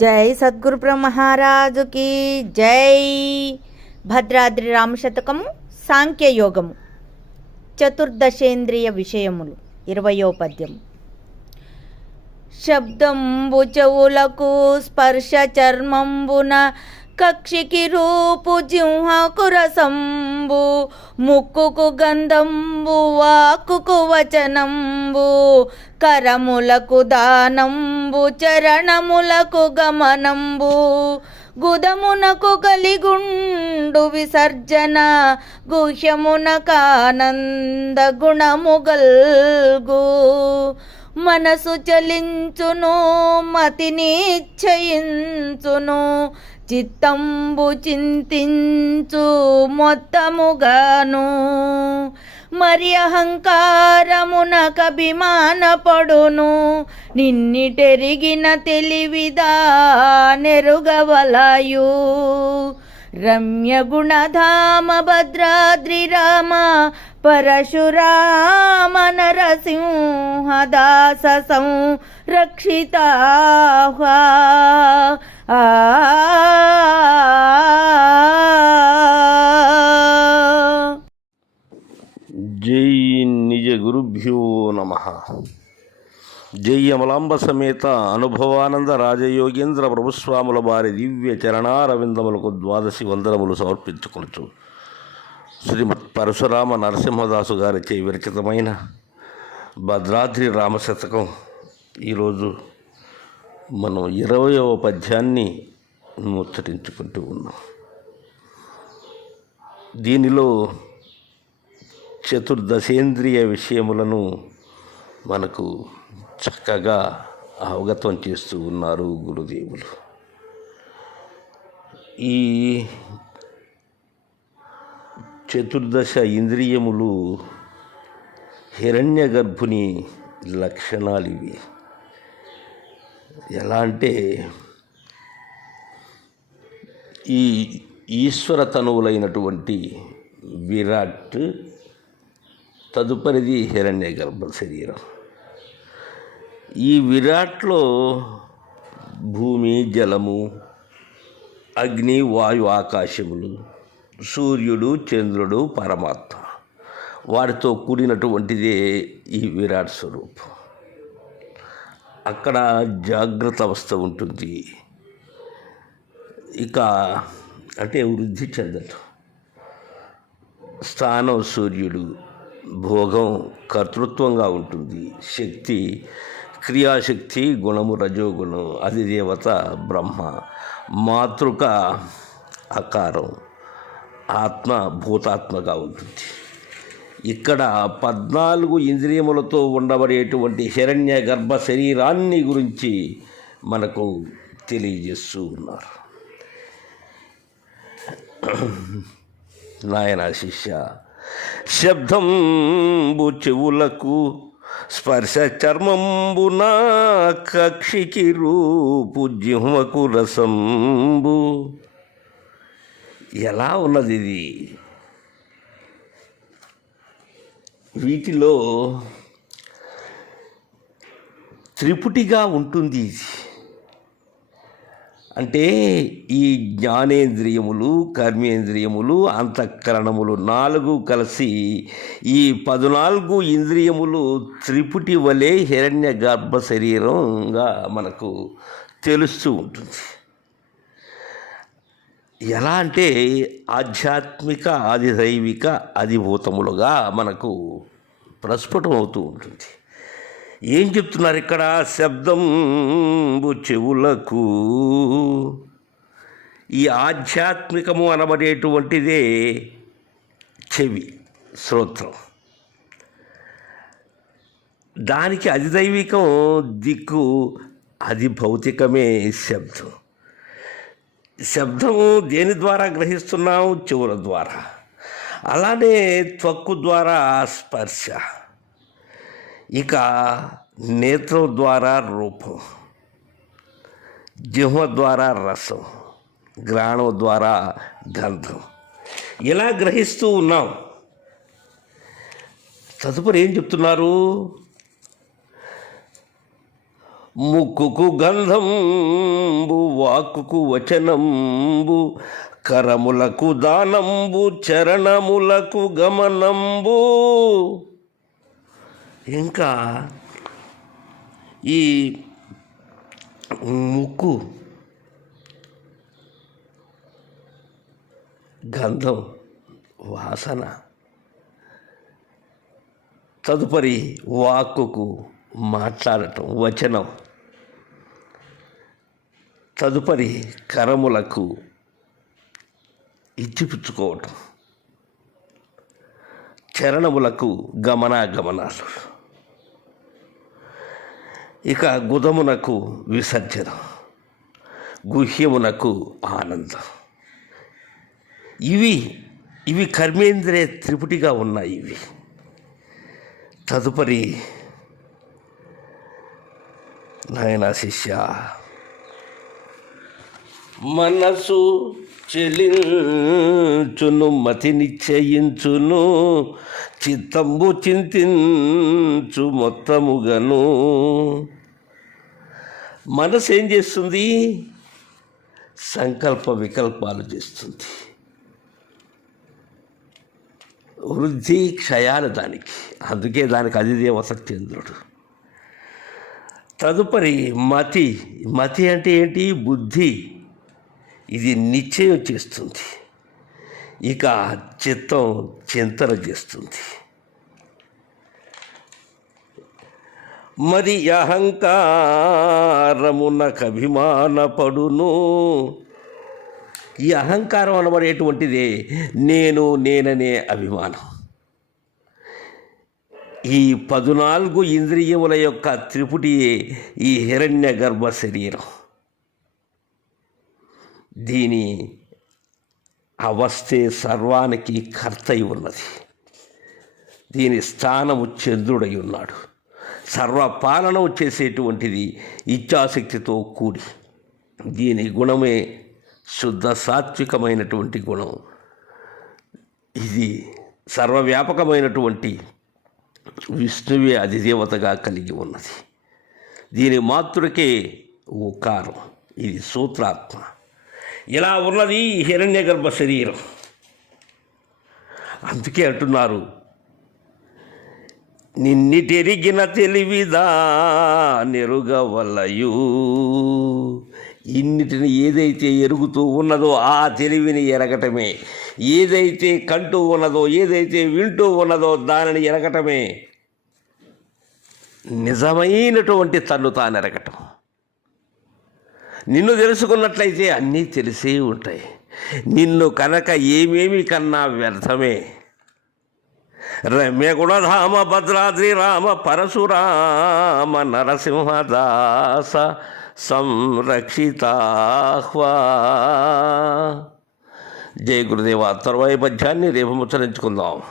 జై సద్గురు బ్రహ్మహారాజుకి జై. భద్రాద్రి రామశతకము సాంఖ్యయోగము చతుర్దశేంద్రియ విషయములు. ఇరవయో పద్యము. శబ్దంబు చెవులకు స్పర్శ చర్మంబున కక్షికి రూపు జింహకు రసంబు. ముక్కుకు గంధంబు వాకుకు వచనంబు. కరములకు దానంబు చరణములకు గమనంబు. గుదమునకు కలిగుండు విసర్జన గుహ్యమునకానంద గుణముగల్గు మనసు చలించును మతి ఇచ్చయించును చిత్తంబు చింతించు మొత్తముగాను. మరి అహంకారమున కభిమాన పడును నిన్నిటెరిగిన తెలివిదా నెరుగవలయు రమ్య గుణధామ భద్రాద్రి రామ పరశురామ నరసింహ దాస సంరక్షితా జై అమలాంబ సమేత అనుభవానంద రాజయోగేంద్ర ప్రభుస్వాముల వారి దివ్య చరణారవిందములకు ద్వాదశి వందనములు సమర్పించుకొనచ్చు శ్రీమత్ పరశురామ నరసింహదాసు గారిచే విరచితమైన భద్రాద్రి రామశతకం. ఈరోజు మనం ఇరవయవ పద్యాన్ని ముచ్చరించుకుంటూ ఉన్నాం. దీనిలో చతుర్దశేంద్రియ విషయములను మనకు చక్కగా అవగతం చేస్తూ ఉన్నారు గురుదేవులు. ఈ చతుర్దశ ఇంద్రియములు హిరణ్య గర్భుని లక్షణాలు ఇవి ఎలా అంటే ఈ ఈశ్వర తనువులైనటువంటి విరాట్ తదుపరిది హిరణ్య గర్భ శరీరం. ఈ విరాట్లో భూమి జలము అగ్ని వాయు ఆకాశములు సూర్యుడు చంద్రుడు పరమాత్మ. వారితో కూడినటువంటిదే ఈ విరాట్ స్వరూపం. అక్కడ జాగ్రత్త అవస్థ ఉంటుంది. ఇక అంటే వృద్ధి చెందటం స్థానం సూర్యుడు భోగం కర్తృత్వంగా ఉంటుంది. శక్తి క్రియాశక్తి గుణము రజోగుణం. అది దేవత బ్రహ్మ. మాతృక ఆకారం ఆత్మ భూతాత్మగా ఉంటుంది. ఇక్కడ పద్నాలుగు ఇంద్రియములతో ఉండబడేటువంటి హిరణ్య గర్భ శరీరాన్ని గురించి మనకు తెలియజేస్తూ ఉన్నారు. నాయన శిష్య శబ్దంబు చెవులకు స్పర్శ చర్మంబున కక్షికి రూపు జిహ్మకు రసంబు. ఎలా ఉన్నది ఇది? వీటిలో త్రిపుటిగా ఉంటుంది ఇది. అంటే ఈ జ్ఞానేంద్రియములు కర్మేంద్రియములు అంతఃకరణములు నాలుగు కలిసి ఈ పద్నాలుగు ఇంద్రియములు త్రిపుటి వలె హిరణ్య గర్భ శరీరంగా మనకు తెలుస్తూ ఉంటుంది. ఎలా అంటే ఆధ్యాత్మిక ఆదిదైవిక అధిభూతములుగా మనకు ప్రస్ఫుటం అవుతూ ఉంటుంది. ఏం చెప్తున్నారు ఇక్కడ? శబ్దం చెవులకు. ఈ ఆధ్యాత్మికము అనబడేటువంటిదే చెవి శ్రోత్రం దానికి అధిదైవికం దిక్కు అది భౌతికమే శబ్దం. శబ్దము దేని ద్వారా గ్రహిస్తున్నాం చెవుల ద్వారా. అలానే త్వక్కు ద్వారా స్పర్శ. ఇక నేత్రం ద్వారా రూపం జిహ్వ ద్వారా రసం గ్రాణం ద్వారా గంధం. ఇలా గ్రహిస్తూ ఉన్నాం. తదుపరి ఏం చెప్తున్నారు? ముక్కుకు గంధంబు వాక్కుకు వచనంబు కరములకు దానంబు చరణములకు గమనంబు. ఇంకా ఈ ముక్కు గంధం వాసన తదుపరి వాక్కుకు మాట్లాడటం వచనం. తదుపరి కరములకు ఇచ్చిపుచ్చుకోవటం. చరణములకు గమనాగమనాలు. ఇక గుదమునకు విసర్జన గుహ్యమునకు ఆనందం. ఇవి ఇవి కర్మేంద్రియ త్రిపుటిగా ఉన్నాయి ఇవి. తదుపరి నాయన శిష్య మనసు చెలించును మతి నిశ్చయించును చిత్తంబు చింతించు మొత్తముగను. మనసు ఏం చేస్తుంది? సంకల్ప వికల్పాలు చేస్తుంది. వృద్ధి క్షయాలు దానికి. అందుకే దానికి అధిదేవత చంద్రుడు తదుపరి మతి. మతి అంటే ఏంటి? బుద్ధి. ఇది నిశ్చయం చేస్తుంది. ఇక చిత్తం చింతన చేస్తుంది. మరి అహంకారమునకు అభిమానపడును. ఈ అహంకారం అనబడేటువంటిదే నేను నేననే అభిమానం. ఈ పదునాలుగు ఇంద్రియముల యొక్క త్రిపుటి ఈ హిరణ్య గర్భ శరీరం. దీని అవస్థే సర్వానికి కర్తయి ఉన్నది. దీని స్థానము చంద్రుడై ఉన్నాడు. సర్వపాలన చేసేటువంటిది ఇచ్ఛాశక్తితో కూడి. దీని గుణమే శుద్ధ సాత్వికమైనటువంటి గుణం. ఇది సర్వవ్యాపకమైనటువంటి విష్ణువే అధిదేవతగా కలిగి ఉన్నది. దీని మాతృకే ఓకారం. ఇది సూత్రాత్మ. ఇలా ఉన్నది హిరణ్య గర్భ శరీరం. అందుకే అంటున్నారు నిన్నిటెరిగిన తెలివిదా నెరుగవలయు. ఇన్నిటిని ఏదైతే ఎరుగుతూ ఉన్నదో ఆ తెలివిని ఎరగటమే. ఏదైతే కంటూ ఉన్నదో ఏదైతే వింటూ ఉన్నదో దానిని ఎరగటమే. నిజమైనటువంటి తన్ను తాను ఎరగటం నిన్ను తెలుసుకున్నట్లయితే అన్నీ తెలిసే ఉంటాయి. నిన్ను కనుక ఏమేమి కన్నా వ్యర్థమే. రమ్య గుణధామ భద్రాద్రి రామ పరశురామ నరసింహదాస సంరక్షితాహ్వా. జయ గురుదేవ తర్వాయి పద్యాన్ని రేపు ముచ్చరించుకుందాం.